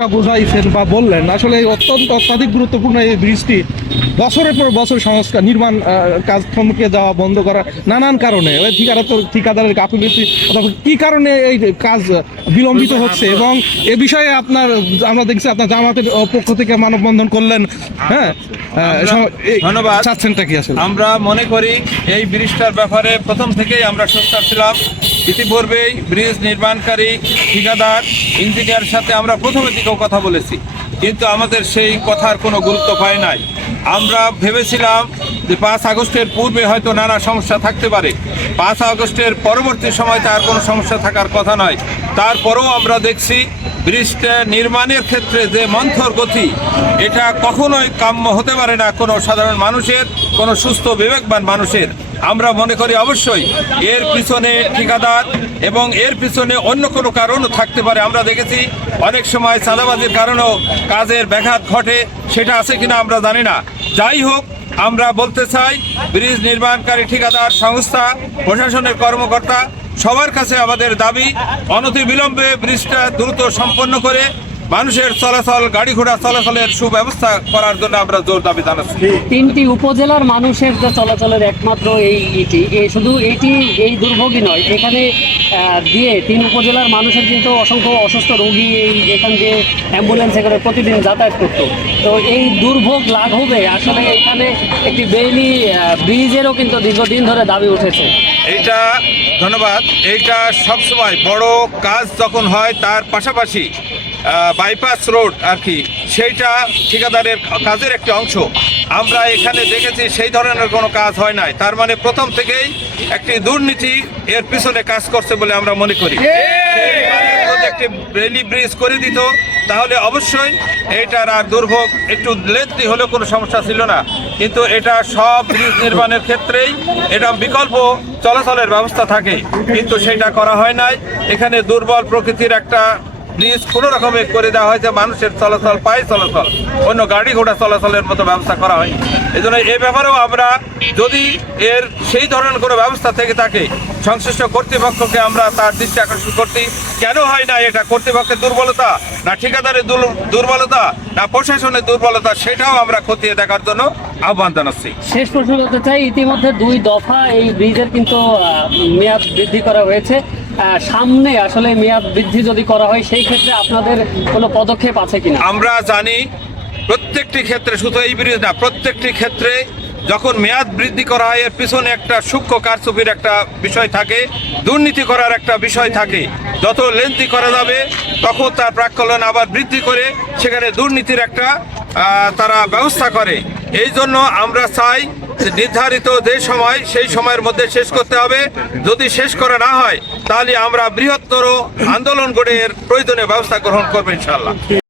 বুঝাইছেন বা বললেন আসলে অত্যন্ত অত্যাধিক গুরুত্বপূর্ণ এই ব্রিজটি বছরের পর বছর সংস্কার নির্মাণ কাজ থমকে যাওয়া বন্ধ করা নানান কারণে ঠিকাদারের গাফিলতি অথবা কি কারণে এই কাজ বিলম্বিত হচ্ছে এবং এ বিষয়ে আমরা দেখছি আপনার জামাতের পক্ষ থেকে মানববন্ধন করলেন। হ্যাঁ, ধন্যবাদ। চাচ্ছেনটা কি আসলে? আমরা মনে করি এই ব্রিজটার ব্যাপারে প্রথম থেকেই আমরা সোচ্চার ছিলাম। ইতিপূর্বেই ব্রিজ নির্মাণকারী ঠিকাদার ইঞ্জিনিয়ারের সাথে আমরা প্রথমের দিকেও কথা বলেছি, কিন্তু আমাদের সেই কথার কোনো গুরুত্ব পায় নাই। আমরা ভেবেছিলাম যে 5 আগস্টের পূর্বে হয়তো নানা সমস্যা থাকতে পারে, 5 আগস্টের পরবর্তী সময় তার কোনো সমস্যা থাকার কথা নয়। তারপরেও আমরা দেখছি ব্রিজটা নির্মাণের ক্ষেত্রে যে মন্থর গতি, এটা কখনোই কাম্য হতে পারে না কোনো সাধারণ মানুষের, কোনো সুস্থ বিবেকবান মানুষের। আমরা মনে করি অবশ্যই এর পিছনে ঠিকাদার এবং এর পিছনে অন্য কোনো কারণও থাকতে পারে। আমরা দেখেছি অনেক সময় চাঁদাবাজির কারণেও কাজের ব্যাঘাত ঘটে, সেটা আছে কিনা আমরা জানি না। যাই হোক, আমরা বলতে চাই ব্রিজ নির্মাণকারী ঠিকাদার সংস্থা, প্রশাসনের কর্মকর্তা সবার কাছে আমাদের দাবি অনতিবিলম্বে ব্রিজটা দ্রুত সম্পন্ন করে মানুষের চলাচল, গাড়ি ঘোড়া চলাচলের সুব্যবস্থা করার জন্য আমরা জোর দাবি জানাচ্ছি। 3টি উপজেলার মানুষের যে চলাচলের একমাত্র শুধু এই দুর্ভোগই নয়, এখানে দিয়ে 3 উপজেলার মানুষের কিন্তু অসংখ্য অসুস্থ রোগী এখান দিয়ে অ্যাম্বুলেন্সে করে প্রতিদিন যাতায়াত করত। তো এই দুর্ভোগ লাঘবে আসলে এখানে একটি বেইলি ব্রিজেরও কিন্তু দীর্ঘদিন ধরে দাবি উঠেছে। এইটা ধন্যবাদ। এইটা সবসময় বড় কাজ যখন হয় তার পাশাপাশি বাইপাস রোড আর কি, সেইটা ঠিকাদারের কাজের একটি অংশ। আমরা এখানে দেখেছি সেই ধরনের কোনো কাজ হয় নাই, তার মানে প্রথম থেকেই একটি দুর্নীতি এর পিছনে কাজ করছে বলে আমরা মনে করি। যদি একটি বেইলি ব্রিজ করে দিত তাহলে অবশ্যই এইটার আর দুর্ভোগ একটু লেন্থি হলেও কোনো সমস্যা ছিল না, কিন্তু এটা সব ব্রিজ নির্মাণের ক্ষেত্রেই এটা বিকল্প চলাচলের ব্যবস্থা থাকে, কিন্তু সেটা করা হয় নাই। এখানে দুর্বল প্রকৃতির একটা ব্রিজ কোনো রকমে করে দেওয়া হয়েছে, মানুষের চলাচল, পায়ে চলাচল, অন্য গাড়ি ঘোড়া চলাচলের মতো ব্যবস্থা করা হয়। এই জন্য এই ব্যাপারেও আমরা যদি এর সেই ধরনের কোনো ব্যবস্থা থেকে থাকে, সংশ্লিষ্ট কর্তৃপক্ষকে আমরা তার দৃষ্টি আকর্ষণ করতে, কেন হয় না এটা কর্তৃপক্ষের দুর্বলতা, না ঠিকাদারের দুর্বলতা, না প্রশাসনের দুর্বলতা, সেটাও আমরা খতিয়ে দেখার জন্য আহ্বান জানাচ্ছি। শেষ প্রশ্ন করতে চাই, ইতিমধ্যে 2 দফা এই ব্রিজের কিন্তু মেয়াদ বৃদ্ধি করা হয়েছে। সামনে আসলে মেয়াদ বৃদ্ধি যদি করা হয় সেই ক্ষেত্রে আপনাদের কোনো পদক্ষেপ আছে কিনা? আমরা জানি প্রত্যেকটি ক্ষেত্রে, শুধু এই ব্রিজ না, প্রত্যেকটি ক্ষেত্রে যখন মেয়াদ বৃদ্ধি করা হয় এর পিছনে একটা সূক্ষ্ম কারচুপির একটা বিষয় থাকে, দুর্নীতি করার একটা বিষয় থাকে। যত লেন্থি করা যাবে তখন তার প্রাক্কলন আবার বৃদ্ধি করে সেখানে দুর্নীতির একটা তারা ব্যবস্থা করে। এই জন্য আমরা চাই নির্ধারিত যে সময়, সেই সময়ের মধ্যে শেষ করতে হবে। যদি শেষ করা না হয় তাহলে আমরা বৃহত্তর আন্দোলন গড়ে এর প্রয়োজনীয় ব্যবস্থা গ্রহণ করবো ইনশাআল্লাহ।